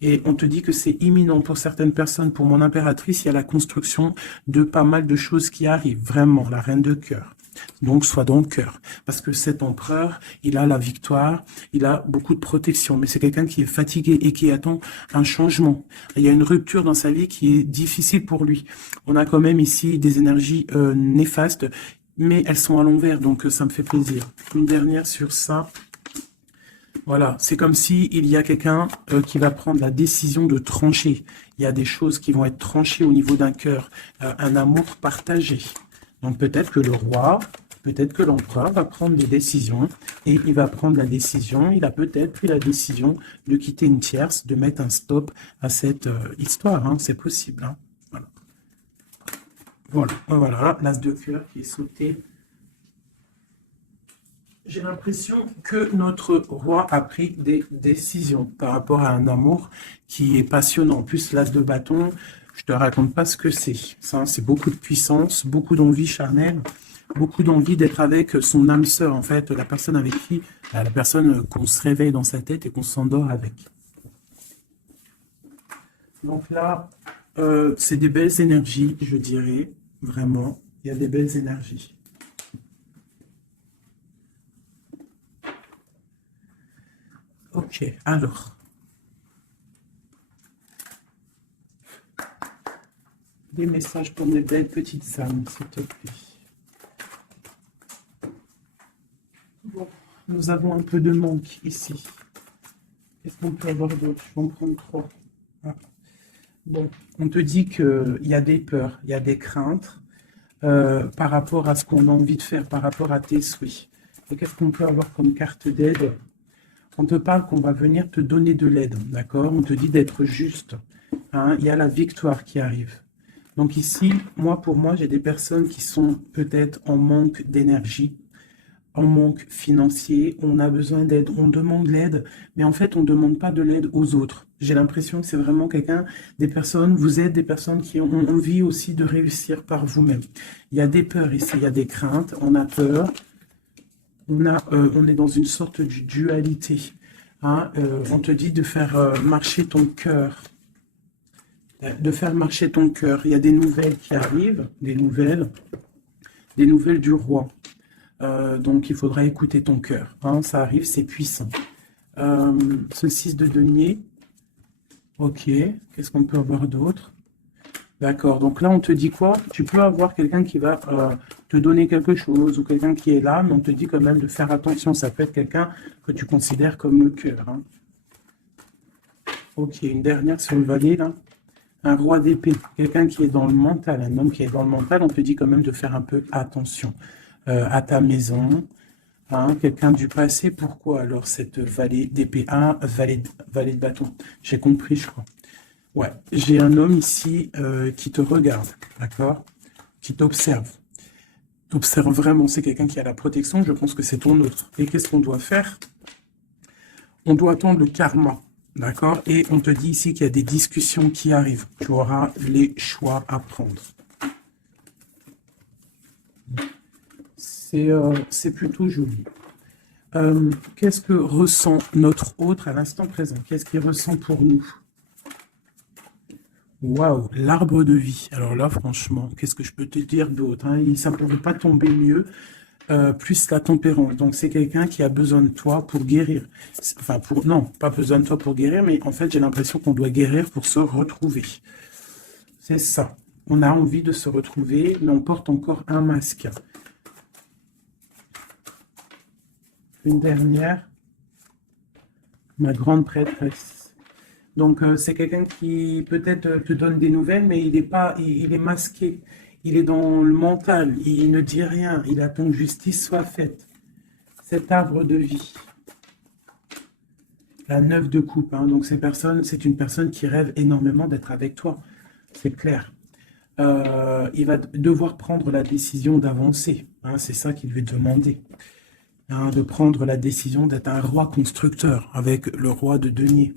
Et on te dit que c'est imminent pour certaines personnes. Pour mon impératrice, il y a la construction de pas mal de choses qui arrivent. Vraiment, la reine de cœur. Donc, sois dans le cœur. Parce que cet empereur, il a la victoire, il a beaucoup de protection. Mais c'est quelqu'un qui est fatigué et qui attend un changement. Il y a une rupture dans sa vie qui est difficile pour lui. On a quand même ici des énergies néfastes, mais elles sont à l'envers, donc ça me fait plaisir. Une dernière sur ça. Voilà, c'est comme si il y a quelqu'un qui va prendre la décision de trancher. Il y a des choses qui vont être tranchées au niveau d'un cœur, un amour partagé. Donc peut-être que le roi, peut-être que l'empereur va prendre des décisions et il va prendre la décision, il a peut-être pris la décision de quitter une tierce, de mettre un stop à cette histoire. Hein, c'est possible. Hein. Voilà, l'as de cœur qui est sauté. J'ai l'impression que notre roi a pris des décisions par rapport à un amour qui est passionnant. En plus, l'as de bâton, je te raconte pas ce que c'est. Ça, c'est beaucoup de puissance, beaucoup d'envie charnelle, beaucoup d'envie d'être avec son âme sœur, en fait, la personne avec qui, la personne qu'on se réveille dans sa tête et qu'on s'endort avec. Donc là, c'est des belles énergies, je dirais, vraiment. Il y a des belles énergies. Ok, alors. des messages pour mes belles petites âmes, s'il te plaît. Bon, nous avons un peu de manque ici. Qu'est-ce qu'on peut avoir d'autre? Je vais en prendre 3. Ah. Bon, on te dit qu'il y a des peurs, il y a des craintes par rapport à ce qu'on a envie de faire, par rapport à tes souhaits. Et qu'est-ce qu'on peut avoir comme carte d'aide? On te parle qu'on va venir te donner de l'aide, d'accord? On te dit d'être juste. Hein? Il y a la victoire qui arrive. Donc ici, pour moi, j'ai des personnes qui sont peut-être en manque d'énergie, en manque financier, on a besoin d'aide, on demande l'aide, mais en fait, on ne demande pas de l'aide aux autres. J'ai l'impression que c'est vraiment des personnes, vous êtes des personnes qui ont envie aussi de réussir par vous-même. Il y a des peurs ici, il y a des craintes, on a peur, on est dans une sorte de dualité. Hein, on te dit de faire marcher ton cœur. De faire marcher ton cœur. Il y a des nouvelles qui arrivent, des nouvelles du roi. Donc, il faudra écouter ton cœur. Hein, ça arrive, c'est puissant. Ce 6 de denier. Ok, qu'est-ce qu'on peut avoir d'autre? D'accord, donc là, on te dit quoi? Tu peux avoir quelqu'un qui va te donner quelque chose ou quelqu'un qui est là, mais on te dit quand même de faire attention. Ça peut être quelqu'un que tu considères comme le cœur. Hein. Ok, une dernière sur le valet, là. Un roi d'épée, quelqu'un qui est dans le mental, un homme qui est dans le mental, on te dit quand même de faire un peu attention à ta maison. Hein, quelqu'un du passé, pourquoi alors cette valet d'épée? Ah, valet de bâton, j'ai compris, je crois. Ouais, j'ai un homme ici qui te regarde, d'accord? Qui t'observe. T'observe vraiment, c'est quelqu'un qui a la protection, je pense que c'est ton autre. Et qu'est-ce qu'on doit faire? On doit attendre le karma, d'accord? Et on te dit ici qu'il y a des discussions qui arrivent. Tu auras les choix à prendre. C'est plutôt joli. Qu'est-ce que ressent notre autre à l'instant présent? Qu'est-ce qu'il ressent pour nous? Waouh, l'arbre de vie. Alors là, franchement, qu'est-ce que je peux te dire d'autre? Hein? Ça ne pourrait pas tomber mieux. Plus la tempérance. Donc, c'est quelqu'un qui a besoin de toi pour guérir. Enfin, non, pas besoin de toi pour guérir, mais en fait, j'ai l'impression qu'on doit guérir pour se retrouver. C'est ça. On a envie de se retrouver, mais on porte encore un masque. Une dernière. Ma grande prêtresse. Donc, c'est quelqu'un qui peut-être te donne des nouvelles, mais il est masqué. Il est dans le mental, il ne dit rien, il attend que justice soit faite. Cet arbre de vie. La 9 de coupe, hein, donc c'est une personne qui rêve énormément d'être avec toi. C'est clair. Il va devoir prendre la décision d'avancer. Hein, c'est ça qu'il lui est demandé. Hein, de prendre la décision d'être un roi constructeur avec le roi de denier.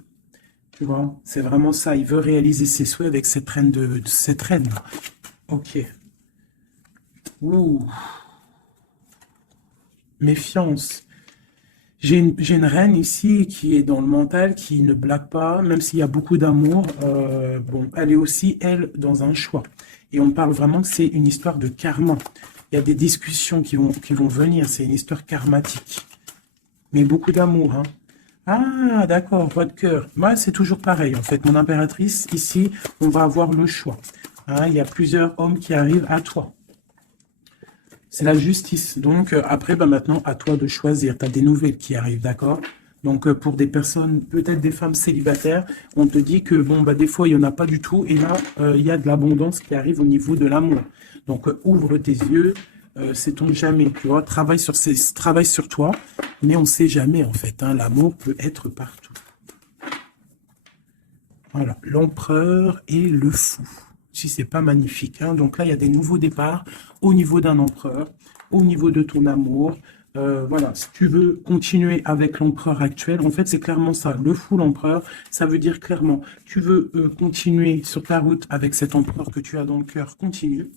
Tu vois, c'est vraiment ça. Il veut réaliser ses souhaits avec cette reine cette reine. Ok. Ouh. Méfiance. J'ai une reine ici qui est dans le mental, qui ne blague pas, même s'il y a beaucoup d'amour. Bon, elle est aussi, elle, dans un choix. Et on parle vraiment que c'est une histoire de karma. Il y a des discussions qui vont venir. C'est une histoire karmatique. Mais beaucoup d'amour, hein. Ah, d'accord, votre cœur. Moi, c'est toujours pareil, en fait. Mon impératrice, ici, on va avoir le choix. Hein, il y a plusieurs hommes qui arrivent à toi. C'est la justice. Donc, après, maintenant, à toi de choisir. Tu as des nouvelles qui arrivent, d'accord? Donc, pour des personnes, peut-être des femmes célibataires, on te dit que, bon, des fois, il n'y en a pas du tout. Et là, il y a de l'abondance qui arrive au niveau de l'amour. Donc, ouvre tes yeux. Sait-on jamais, tu vois, travaille sur toi, mais on ne sait jamais, en fait. Hein, l'amour peut être partout. Voilà, l'empereur et le fou. Si c'est pas magnifique. Hein. Donc là, il y a des nouveaux départs au niveau d'un empereur, au niveau de ton amour. Voilà, si tu veux continuer avec l'empereur actuel, en fait, c'est clairement ça. Le fou, l'empereur, ça veut dire clairement, tu veux continuer sur ta route avec cet empereur que tu as dans le cœur, continue.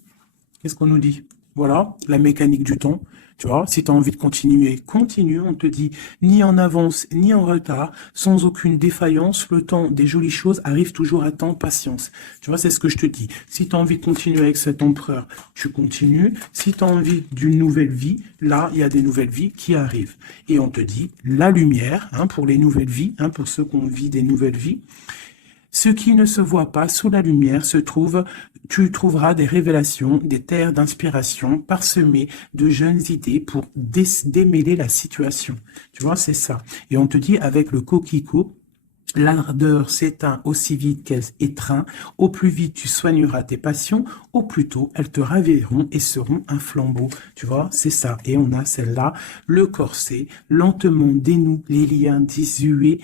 Qu'est-ce qu'on nous dit? Voilà, la mécanique du temps. Tu vois, si tu as envie de continuer, continue. On te dit ni en avance, ni en retard, sans aucune défaillance. Le temps des jolies choses arrive toujours à temps, patience. Tu vois, c'est ce que je te dis. Si tu as envie de continuer avec cet empereur, tu continues. Si tu as envie d'une nouvelle vie, là, il y a des nouvelles vies qui arrivent. Et on te dit la lumière, hein, pour les nouvelles vies, hein, pour ceux qui ont envie des nouvelles vies. Ce qui ne se voit pas sous la lumière se trouve, tu trouveras des révélations, des terres d'inspiration parsemées de jeunes idées pour démêler la situation. Tu vois, c'est ça. Et on te dit avec le coquelicot, l'ardeur s'éteint aussi vite qu'elle étreint. Au plus vite tu soigneras tes passions, au plus tôt elles te ravieront et seront un flambeau. Tu vois, c'est ça. Et on a celle-là, le corset, lentement dénoue les liens désuets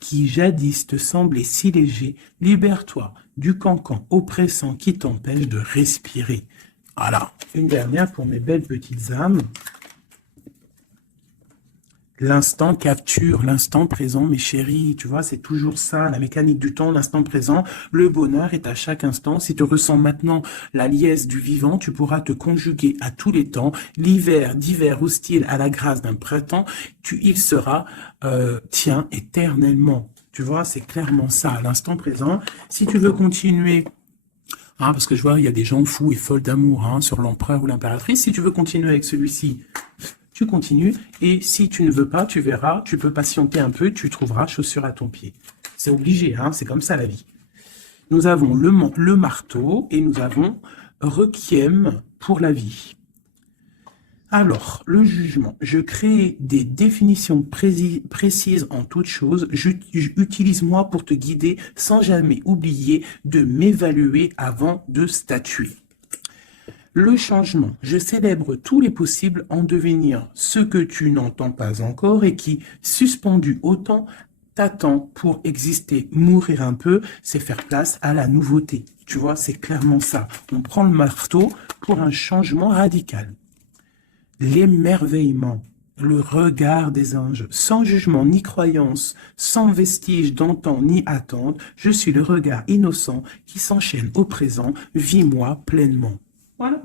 qui jadis te semblaient si légers. Libère-toi du cancan oppressant qui t'empêche de respirer. Voilà, une dernière pour mes belles petites âmes. L'instant capture, l'instant présent, mes chéris, tu vois, c'est toujours ça, la mécanique du temps, l'instant présent, le bonheur est à chaque instant. Si tu ressens maintenant la liesse du vivant, tu pourras te conjuguer à tous les temps. L'hiver, d'hiver hostile à la grâce d'un printemps, il sera tien éternellement. Tu vois, c'est clairement ça, à l'instant présent. Si tu veux continuer... parce que je vois, il y a des gens fous et folles d'amour sur l'empereur ou l'impératrice. Si tu veux continuer avec celui-ci, tu continues. Et si tu ne veux pas, tu verras, tu peux patienter un peu, tu trouveras chaussure à ton pied. C'est obligé, c'est comme ça la vie. Nous avons le marteau et nous avons requiem pour la vie. Alors, le jugement. Je crée des définitions précises en toutes choses. Utilise-moi pour te guider sans jamais oublier de m'évaluer avant de statuer. Le changement. Je célèbre tous les possibles en devenir ce que tu n'entends pas encore et qui, suspendu au temps, t'attend pour exister. Mourir un peu, c'est faire place à la nouveauté. Tu vois, c'est clairement ça. On prend le marteau pour un changement radical. L'émerveillement, le regard des anges, sans jugement ni croyance, sans vestige d'antan ni attente, je suis le regard innocent qui s'enchaîne au présent, vis-moi pleinement. Voilà.